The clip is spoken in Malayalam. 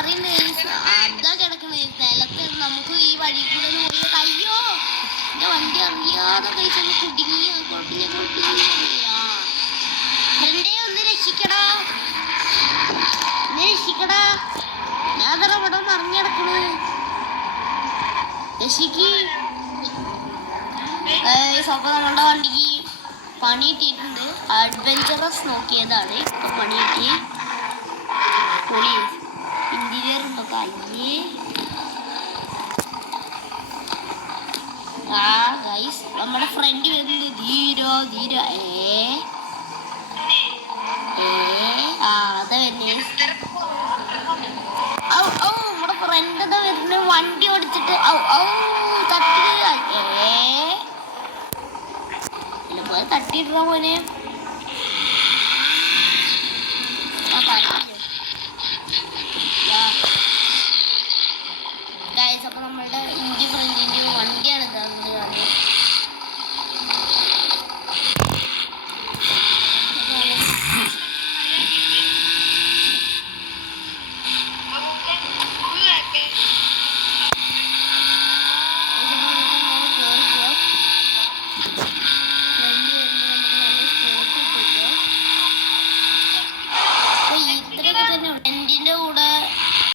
പറയുന്നത് അതാ കിടക്കണ നിലത്ത് നമുക്ക് ഈ വഴി കൂടെ നോക്കിയ അയ്യോ എന്റെ വണ്ടി അറിയാതെ കഴിച്ചൊന്ന് കുടുങ്ങി കുഴപ്പമില്ല ഫ്രണ്ടേ ഒന്ന് രക്ഷിക്കടാ ഞാൻ അതറ ഇവിടെ മറിഞ്ഞടക്കണ് രക്ഷിക്ക് സ്വന്തം നമ്മളുടെ വണ്ടിക്ക് പണി കിട്ടിയിട്ടുണ്ട് അഡ്വഞ്ചറസ് നോക്കിയതാണ് ഇപ്പൊ പണി കിട്ടി പൊളി ഇന്റീരിയർ ഉണ്ടോ അയ്യേ ആ ഗൈസ് നമ്മുടെ ഫ്രണ്ട് വരുന്നുണ്ട് ധീര അതാ വരുന്നേ നമ്മുടെ ഫ്രണ്ട് എന്താ വരുന്നത് വണ്ടി ഓടിച്ചിട്ട് തട്ടി തട്ടിയിട്ടാ മോനെ